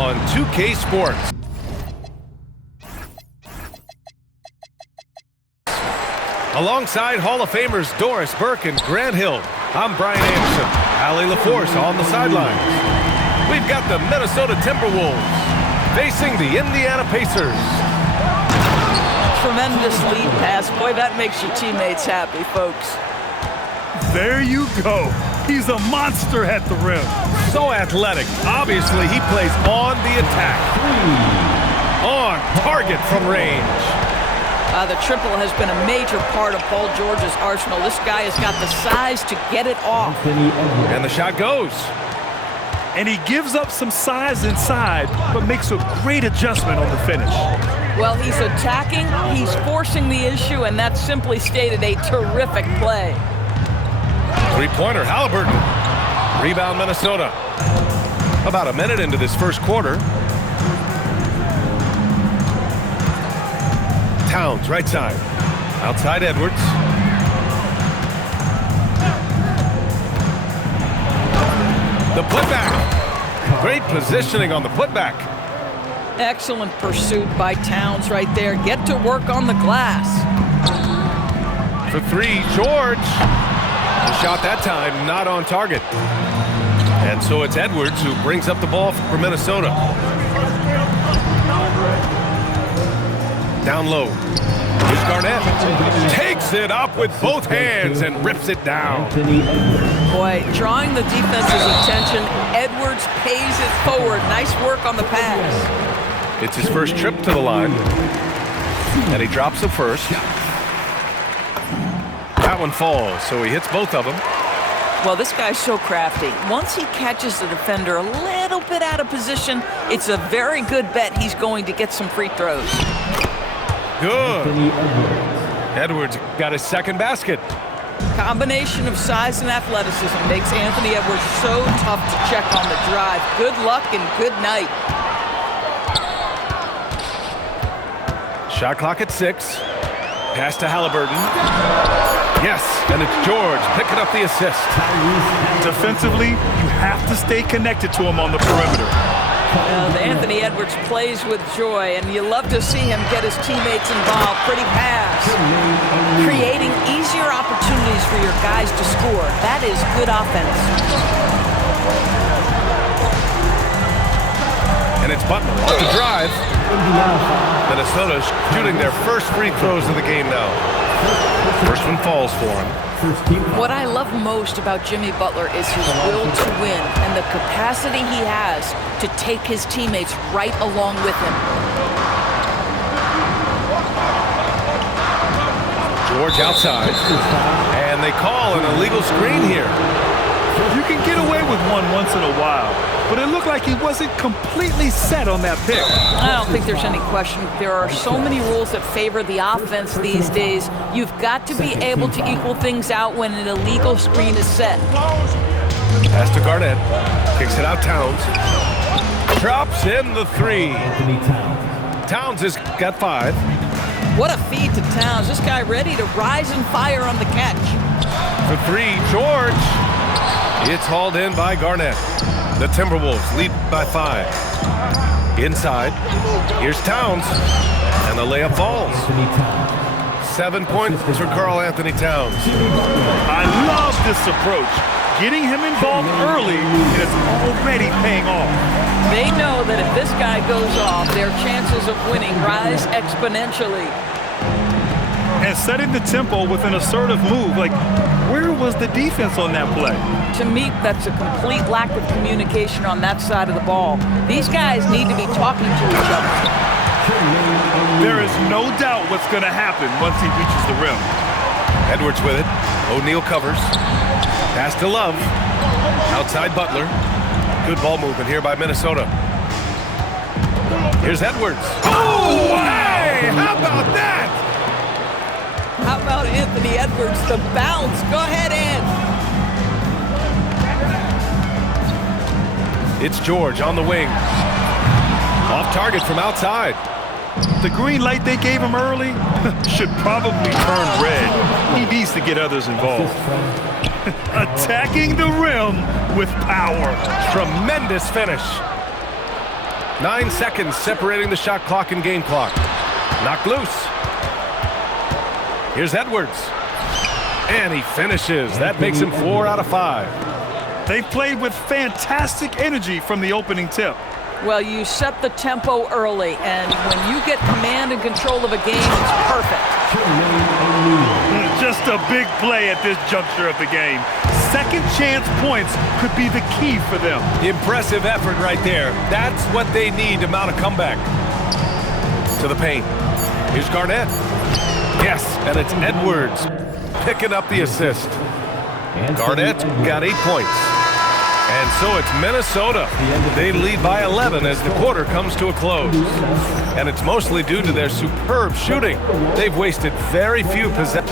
on 2K Sports. Alongside Hall of Famers Doris Burke and Grant Hill, I'm Brian Anderson. Allie LaForce on the sidelines. We've got the Minnesota Timberwolves facing the Indiana Pacers. Tremendous lead pass. Boy, that makes your teammates happy, folks. There you go. He's a monster at the rim. So athletic. Obviously, he plays on the attack. On target from range. The triple has been a major part of Paul George's arsenal. This guy has got the size to get it off. And the shot goes. And he gives up some size inside, but makes a great adjustment on the finish. Well, he's attacking, he's forcing the issue, and that's simply stated a terrific play. Three-pointer, Halliburton. Rebound, Minnesota. About a minute into this first quarter. Towns, right side. Outside Edwards. The putback. Great positioning on the putback. Excellent pursuit by Towns right there. Get to work on the glass. For three, George. The shot that time not on target. And so it's Edwards who brings up the ball for Minnesota. Down low. Here's Garnett. Takes it up with both hands and rips it down. Boy, drawing the defense's attention, Edwards pays it forward. Nice work on the pass. It's his first trip to the line. And he drops the first. That one falls, so he hits both of them. Well, this guy's so crafty. Once he catches the defender a little bit out of position, it's a very good bet he's going to get some free throws. Good. Edwards got his second basket. Combination of size and athleticism makes Anthony Edwards so tough to check on the drive. Good luck and good night. Shot clock at 6. Pass to Halliburton. Yes, and it's George picking up the assist. Defensively, you have to stay connected to him on the perimeter. Anthony Edwards plays with joy, and you love to see him get his teammates involved. Pretty pass. Creating easier opportunities for your guys to score. That is good offense. And it's Butler on the drive. Minnesota's shooting their first free throws of the game now. First one falls for him. What I love most about Jimmy Butler is his will to win and the capacity he has to take his teammates right along with him. George outside. And they call an illegal screen here. You can get away with one once in a while, but it looked like he wasn't completely set on that pick. I don't think there's any question. There are so many rules that favor the offense these days. You've got to be able to equal things out when an illegal screen is set. Pass to Garnett. Kicks it out Towns. Drops in the three. Towns has got 5. What a feed to Towns. This guy ready to rise and fire on the catch. For 3, George. It's hauled in by Garnett. The Timberwolves lead by 5. Inside. Here's Towns. And the layup falls. 7 points for Karl Anthony Towns. I love this approach. Getting him involved early, and it's already paying off. They know that if this guy goes off, their chances of winning rise exponentially. And setting the tempo with an assertive move. Like, where was the defense on that play? To me, that's a complete lack of communication on that side of the ball. These guys need to be talking to each other. There is no doubt what's going to happen once he reaches the rim. Edwards with it. O'Neal covers. Pass to Love. Outside Butler. Good ball movement here by Minnesota. Here's Edwards. Oh, hey! How about that? How about Anthony Edwards, the bounce? Go ahead, Ed. It's George on the wing. Off target from outside. The green light they gave him early should probably turn red. He needs to get others involved. Attacking the rim with power. Tremendous finish. 9 seconds separating the shot clock and game clock. Knocked loose. Here's Edwards. And he finishes. That makes him 4 out of 5. They played with fantastic energy from the opening tip. Well, you set the tempo early, and when you get command and control of a game, it's perfect. Just a big play at this juncture of the game. Second chance points could be the key for them. Impressive effort right there. That's what they need to mount a comeback. To the paint. Here's Garnett. Yes, and it's Edwards picking up the assist. Garnett got 8 points. And so it's Minnesota. They lead by 11 as the quarter comes to a close. And it's mostly due to their superb shooting. They've wasted very few possessions.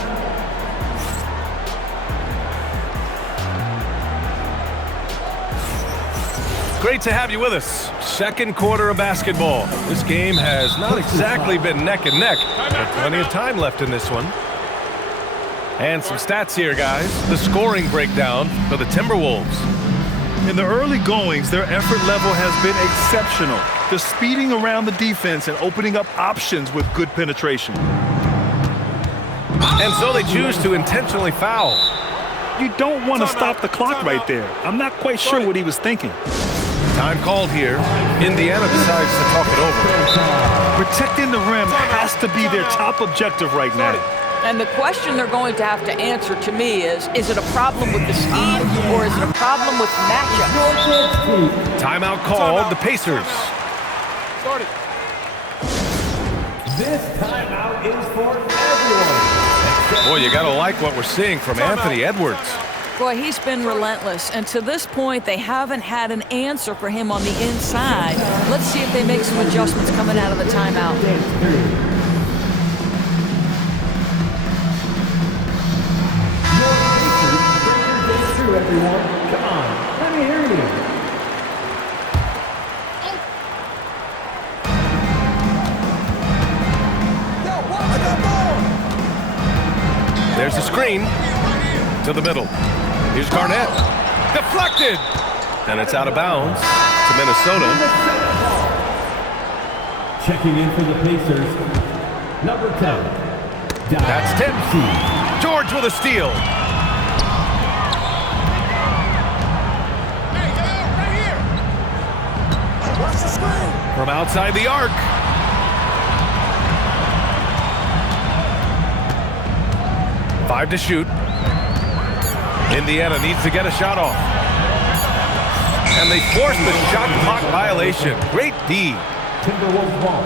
Great to have you with us. Second quarter of basketball. This game has not exactly been neck and neck, but plenty of time left in this one. And some stats here, guys. The scoring breakdown for the Timberwolves. In the early goings, their effort level has been exceptional. They're speeding around the defense and opening up options with good penetration. And so they choose to intentionally foul. You don't want to stop the clock right there. I'm not quite sure what he was thinking. Time called here. Indiana decides to talk it over. Protecting the rim has to be their top objective right now. And the question they're going to have to answer to me is it a problem with the scheme or is it a problem with matchups? Timeout called. The Pacers. This timeout is for everyone. Boy, you got to like what we're seeing from Anthony Edwards. Boy, he's been relentless, and to this point, they haven't had an answer for him on the inside. Let's see if they make some adjustments coming out of the timeout. Everyone, come on, let me hear you. There's a screen to the middle. Here's Garnett. Deflected. And it's out of bounds to Minnesota. Checking in for the Pacers, number 10. That's Tim. George with a steal. From outside the arc. Five to shoot. Indiana needs to get a shot off. And they force the shot clock violation. Great D. Timberwolves ball.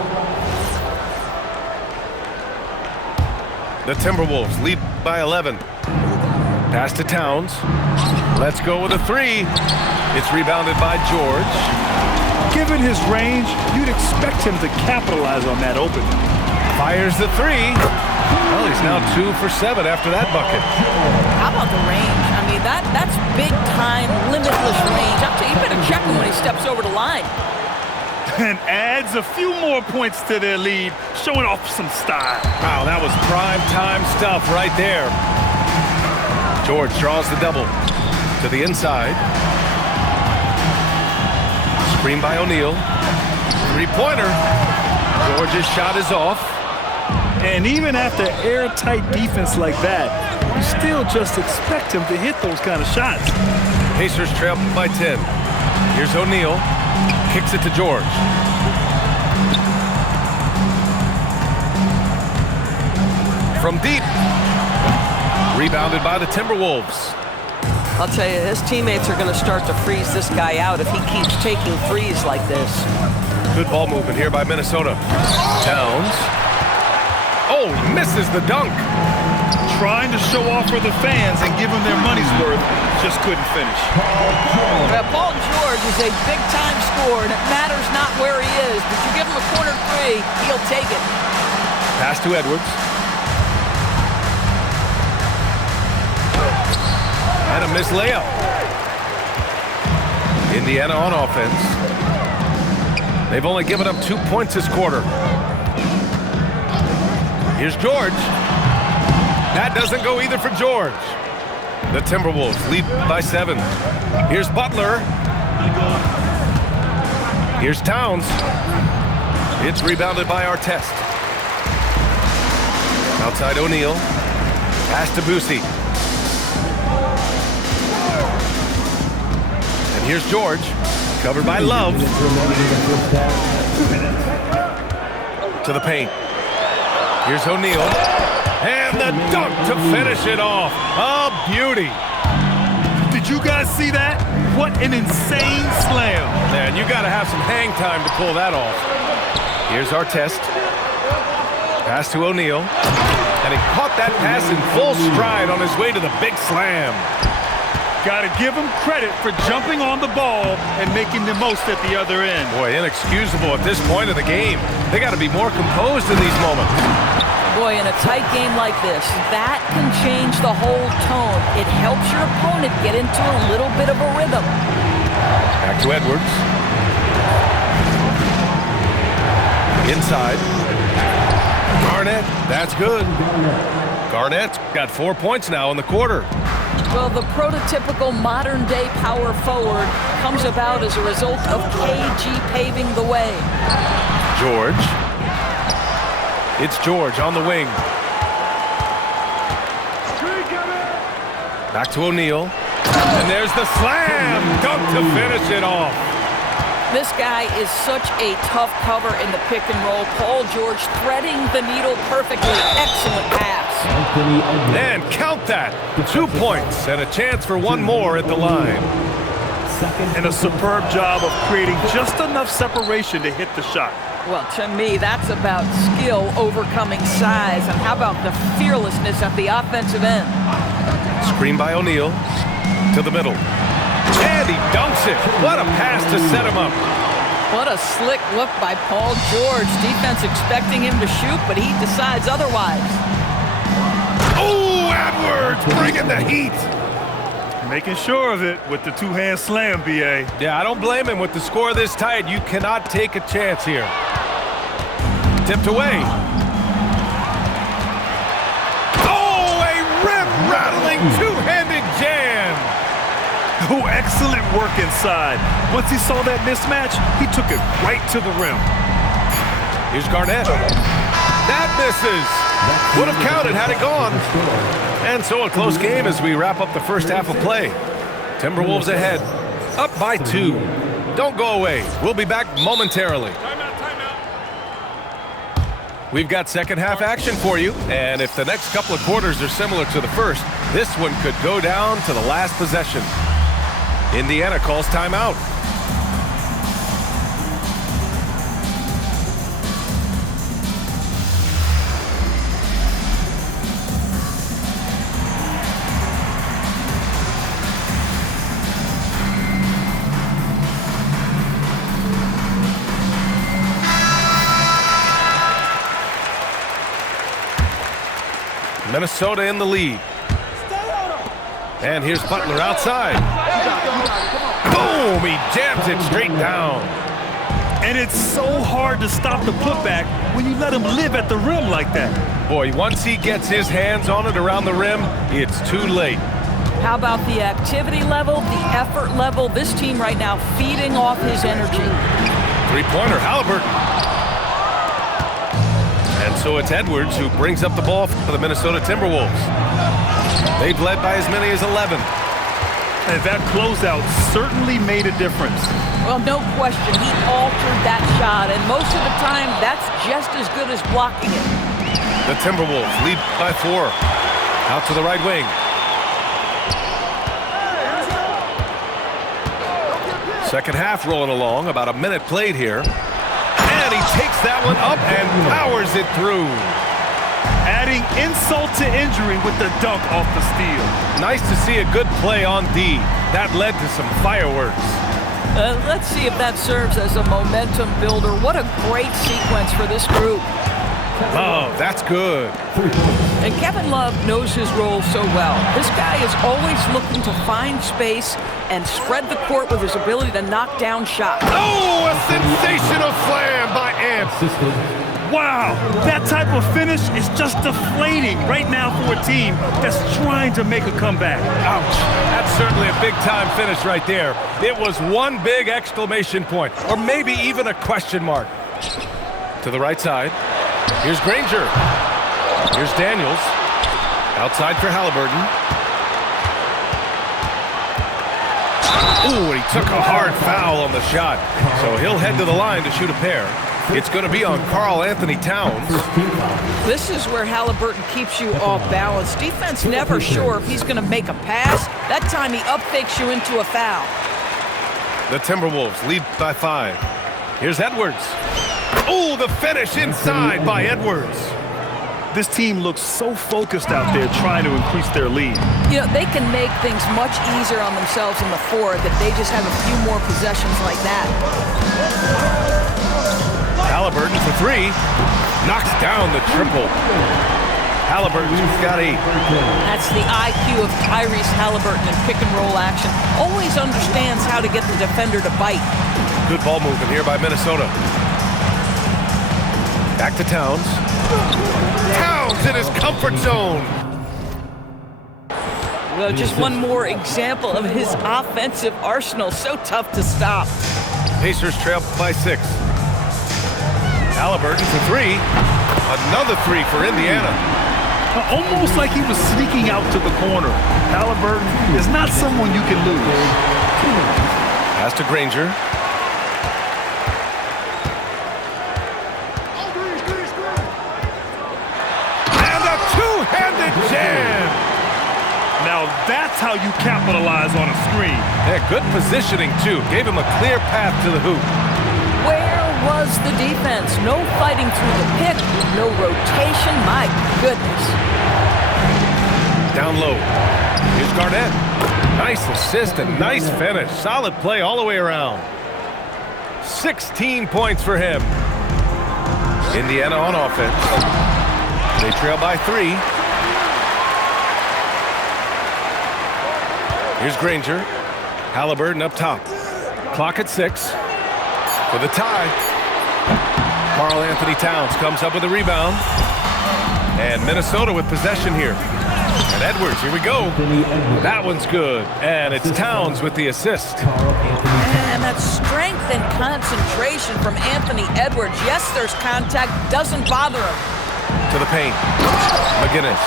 The Timberwolves lead by 11. Pass to Towns. Let's go with a three. It's rebounded by George. Given his range, you'd expect him to capitalize on that opening. Fires the three. Well, he's now 2 for 7 after that bucket. How about the range? I mean, that's big-time, limitless range. I'll tell you, you better check him when he steps over the line. And adds a few more points to their lead, showing off some style. Wow, that was prime-time stuff right there. George draws the double to the inside. Screen by O'Neal. Three-pointer. George's shot is off. And even after airtight defense like that, you still just expect him to hit those kind of shots. Pacers trail by 10. Here's O'Neal. Kicks it to George. From deep. Rebounded by the Timberwolves. I'll tell you, his teammates are going to start to freeze this guy out if he keeps taking threes like this. Good ball movement here by Minnesota. Towns. Oh, misses the dunk. Trying to show off for the fans and give them their money's worth, just couldn't finish. Well, Paul George is a big-time scorer, and it matters not where he is, but you give him a corner three, he'll take it. Pass to Edwards. And a missed layup. Indiana on offense. They've only given up 2 points this quarter. Here's George. That doesn't go either for George. The Timberwolves lead by 7. Here's Butler. Here's Towns. It's rebounded by Artest. Outside O'Neal. Pass to Boosie. And here's George. Covered by Love. To the paint. Here's O'Neal. And the dunk to finish it off. A beauty. Did you guys see that? What an insane slam. Man, you got to have some hang time to pull that off. Here's Artest. Pass to O'Neal. And he caught that pass in full stride on his way to the big slam. Got to give him credit for jumping on the ball and making the most at the other end. Boy, inexcusable at this point of the game. They got to be more composed in these moments. Boy, in a tight game like this, that can change the whole tone. It helps your opponent get into a little bit of a rhythm. Back to Edwards. Inside. Garnett, that's good. Garnett's got 4 points now in the quarter. Well, the prototypical modern-day power forward comes about as a result of KG paving the way. George. It's George on the wing. Back to O'Neal. And there's the slam dunk to finish it off. This guy is such a tough cover in the pick and roll. Paul George threading the needle perfectly. Excellent pass. And count that. 2 points and a chance for one more at the line. And a superb job of creating just enough separation to hit the shot. Well, to me, that's about skill overcoming size. And how about the fearlessness at the offensive end? Screen by O'Neal. To the middle. And he dunks it. What a pass to set him up. What a slick look by Paul George. Defense expecting him to shoot, but he decides otherwise. Oh, Edwards bringing the heat. Making sure of it with the two-hand slam, B.A. Yeah, I don't blame him with the score this tight. You cannot take a chance here. Tipped away. Oh, a rim-rattling two-handed jam. Oh, excellent work inside. Once he saw that mismatch, he took it right to the rim. Here's Garnett. That misses. Would have counted had it gone. And so a close game as we wrap up the first half of play. Timberwolves ahead, up by 2. Don't go away. We'll be back momentarily. We've got second half action for you, and if the next couple of quarters are similar to the first, this one could go down to the last possession. Indiana calls timeout. Minnesota in the lead. And here's Butler outside. Boom! He jams it straight down. And it's so hard to stop the putback when you let him live at the rim like that. Boy, once he gets his hands on it around the rim, it's too late. How about the activity level, the effort level? This team right now feeding off his energy. Three-pointer, Halliburton. And so it's Edwards who brings up the ball for the Minnesota Timberwolves. They've led by as many as 11. And that closeout certainly made a difference. Well, no question, he altered that shot, and most of the time, that's just as good as blocking it. The Timberwolves lead by 4. Out to the right wing. Second half rolling along, about a minute played here. And he takes that one up and powers it through. Adding insult to injury with the dunk off the steal. Nice to see a good play on D. That led to some fireworks. Let's see if that serves as a momentum builder. What a great sequence for this group. Love, that's good. And Kevin Love knows his role so well. This guy is always looking to find space and spread the court with his ability to knock down shots. Oh, a sensational slam by Ant. Wow, that type of finish is just deflating right now for a team that's trying to make a comeback. Ouch. That's certainly a big-time finish right there. It was one big exclamation point, or maybe even a question mark. To the right side. Here's Granger. Here's Daniels. Outside for Halliburton. Ooh, and he took a hard foul on the shot. So he'll head to the line to shoot a pair. It's going to be on Karl Anthony Towns. This is where Halliburton keeps you off balance. Defense never sure if he's going to make a pass. That time he up-fakes you into a foul. The Timberwolves lead by 5. Here's Edwards. Ooh, the finish inside by Edwards. This team looks so focused out there trying to increase their lead. You know, they can make things much easier on themselves in the fourth if they just have a few more possessions like that. Halliburton for 3. Knocks down the triple. Halliburton's got 8. That's the IQ of Tyrese Halliburton in pick-and-roll action. Always understands how to get the defender to bite. Good ball movement here by Minnesota. Back to Towns. Towns in his comfort zone. Well, just one more example of his offensive arsenal. So tough to stop. Pacers trail by 6. Halliburton for 3. Another 3 for Indiana. Almost like he was sneaking out to the corner. Halliburton is not someone you can lose. Pass to Granger. And a two-handed jam. Now that's how you capitalize on a screen. Yeah, good positioning, too. Gave him a clear path to the hoop. Where was the defense? No fighting through the pick, no rotation. My goodness. Down low. Here's Garnett. Nice assist and nice finish. Solid play all the way around. 16 points for him. Indiana on offense. They trail by 3. Here's Granger. Halliburton up top. Clock at 6. For the tie. Karl Anthony Towns comes up with a rebound. And Minnesota with possession here. And Edwards, here we go. That one's good. And it's Towns with the assist. And that strength and concentration from Anthony Edwards. Yes, there's contact. Doesn't bother him. To the paint. McGinnis.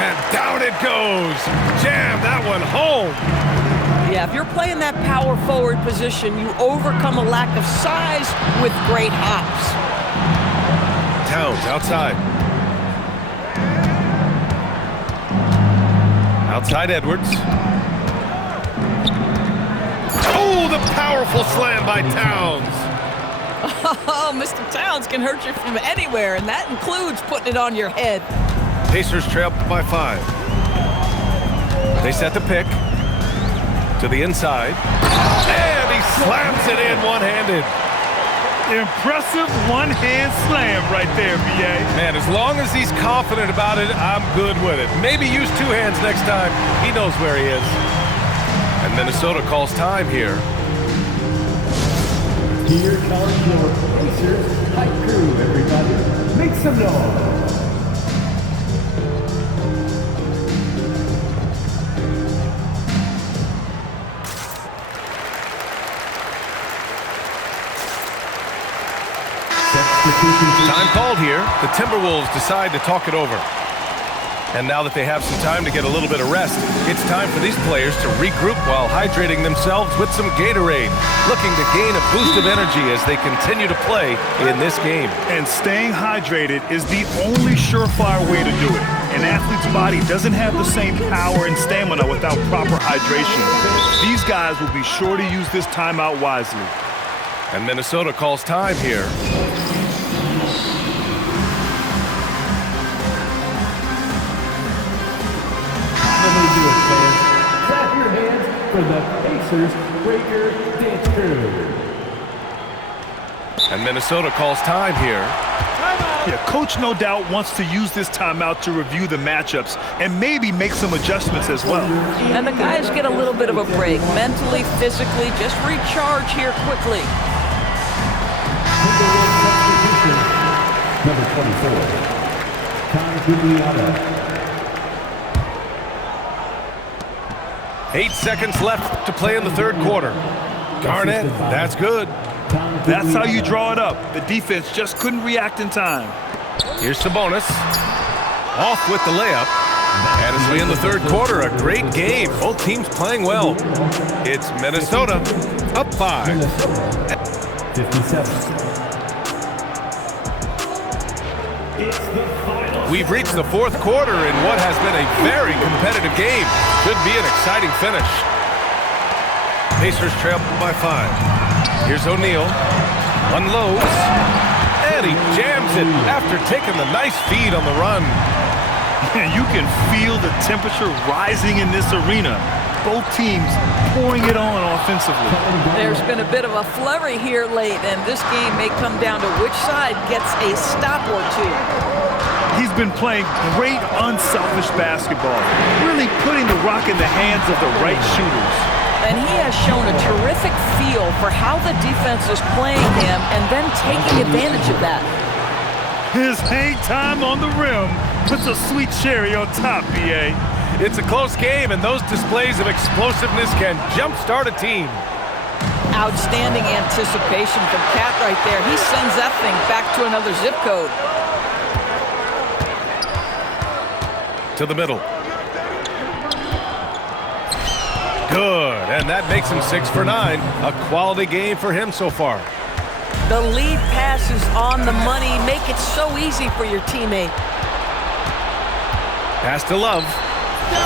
And down it goes. Jam that one home. Yeah, if you're playing that power forward position, you overcome a lack of size with great hops. Towns outside. Outside Edwards. Oh, the powerful slam by Towns. Oh, Mr. Towns can hurt you from anywhere, and that includes putting it on your head. Pacers trail by 5. They set the pick. To the inside. And he slams it in one-handed. Impressive one-hand slam right there, B.A. Man, as long as he's confident about it, I'm good with it. Maybe use 2 hands next time. He knows where he is. And Minnesota calls time here. Here comes your Pacers hype crew, everybody. Make some noise. Time called here. The Timberwolves decide to talk it over. And now that they have some time to get a little bit of rest, it's time for these players to regroup while hydrating themselves with some Gatorade, looking to gain a boost of energy as they continue to play in this game. And staying hydrated is the only surefire way to do it. An athlete's body doesn't have the same power and stamina without proper hydration. These guys will be sure to use this timeout wisely. And Minnesota calls time here. Clap your hands for the Pacers Breaker Dance Crew. And Minnesota calls time here. Yeah, Coach no doubt wants to use this timeout to review the matchups and maybe make some adjustments as well. And the guys get a little bit of a break, mentally, physically, just recharge here quickly. Timberwolves substitution 24. Congugliata. 8 seconds left to play in the third quarter. Garnett, that's good. That's how you draw it up. The defense just couldn't react in time. Here's Sabonis. Off with the layup. And as we end the third quarter, a great game. Both teams playing well. It's Minnesota up 5. 57. We've reached the fourth quarter in what has been a very competitive game. Should be an exciting finish. Pacers trail by 5. Here's O'Neal. Unloads. And he jams it after taking the nice feed on the run. You can feel the temperature rising in this arena. Both teams pouring it on offensively. There's been a bit of a flurry here late, and this game may come down to which side gets a stop or two. He's been playing great, unselfish basketball, really putting the rock in the hands of the right shooters. And he has shown a terrific feel for how the defense is playing him and then taking advantage of that. His hang time on the rim puts a sweet cherry on top, B.A. It's a close game, and those displays of explosiveness can jumpstart a team. Outstanding anticipation from Cat right there. He sends that thing back to another zip code. To the middle. Good, and that makes him 6 for 9. A quality game for him so far. The lead pass is on the money. Make it so easy for your teammate. Pass to Love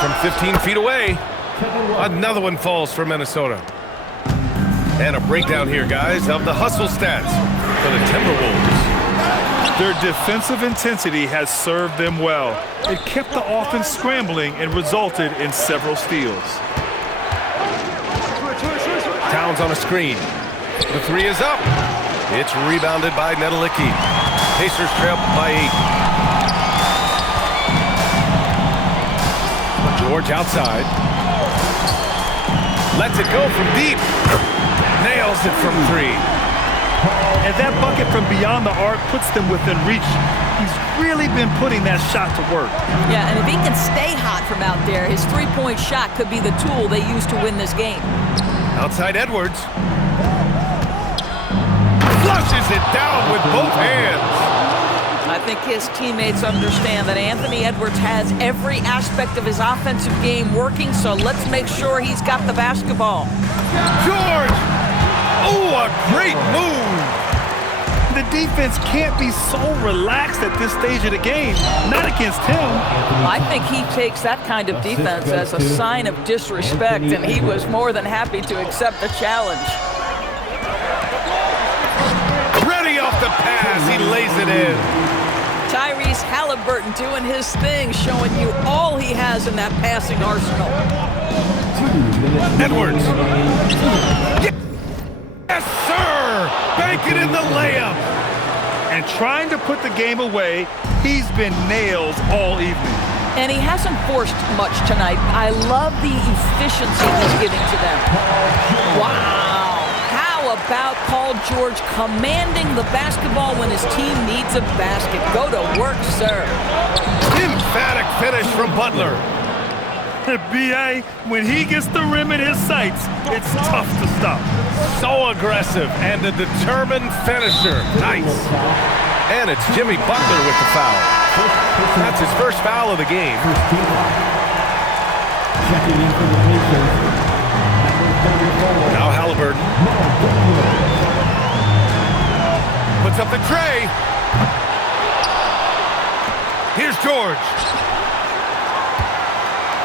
from 15 feet away. Another one falls for Minnesota. And a breakdown here, guys, of the hustle stats for the Timberwolves. Their defensive intensity has served them well. It kept the offense scrambling and resulted in several steals. Towns on a screen. The three is up. It's rebounded by Nedelicki. Pacers trail by 8. George outside. Lets it go from deep. Nails it from 3. And that bucket from beyond the arc puts them within reach. He's really been putting that shot to work. Yeah, and if he can stay hot from out there, his three-point shot could be the tool they use to win this game. Outside Edwards. Flushes it down with both hands. I think his teammates understand that Anthony Edwards has every aspect of his offensive game working, so let's make sure he's got the basketball. George! Oh, a great move! The defense can't be so relaxed at this stage of the game. Not against him. I think he takes that kind of defense as a sign of disrespect, and he was more than happy to accept the challenge. Ready off the pass, he lays it in. Tyrese Halliburton doing his thing, showing you all he has in that passing arsenal. Edwards. Yes, sir! Banking in the layup. And trying to put the game away, he's been nails all evening. And he hasn't forced much tonight. I love the efficiency he's giving to them. Wow. How about Paul George commanding the basketball when his team needs a basket? Go to work, sir. Emphatic finish from Butler. B.A., when he gets the rim in his sights, it's tough to stop. So aggressive and a determined finisher. Nice. And it's Jimmy Butler with the foul. That's his first foul of the game. Checking in for the Pacers. Now Halliburton. Puts up the tray. Here's George.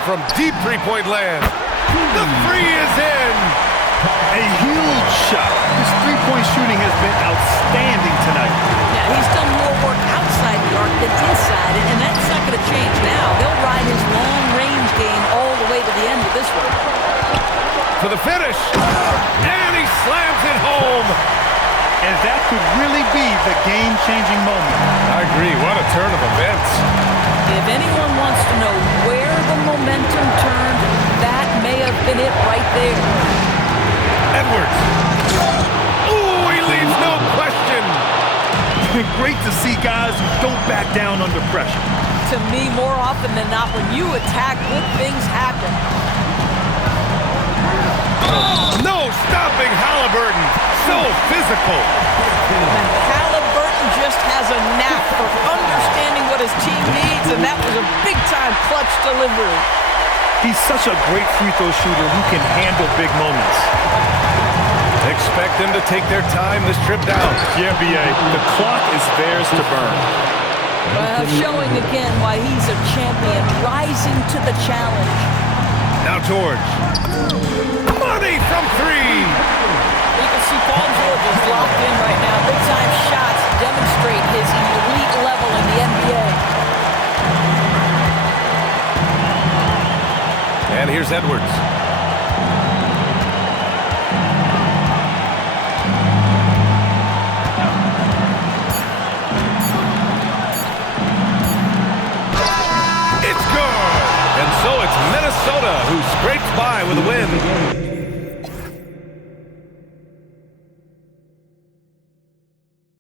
From deep three-point land. The three is in. A huge shot. His three-point shooting has been outstanding tonight. Yeah, he's done more work outside the arc than inside it, and that's not going to change now. They'll ride his long-range game all the way to the end of this one. For the finish. And he slams it home. And that could really be the game-changing moment. I agree. What a turn of events. If anyone wants to know where the momentum turned, that may have been it right there. Edwards. Ooh, he leaves no question. been great to see guys who don't back down under pressure. To me, more often than not, when you attack, good things happen. No stopping Halliburton. So physical. And Halliburton just has a knack for understanding what his team needs, and that was a big-time clutch delivery. He's such a great free throw shooter who can handle big moments. Expect them to take their time this trip down. Yeah, B.A., the clock is theirs to burn. Well, showing again why he's a champion, rising to the challenge. Now George. Money from three. You can see Paul George is locked in right now. Big-time shots demonstrate his elite level in the NBA. And here's Edwards.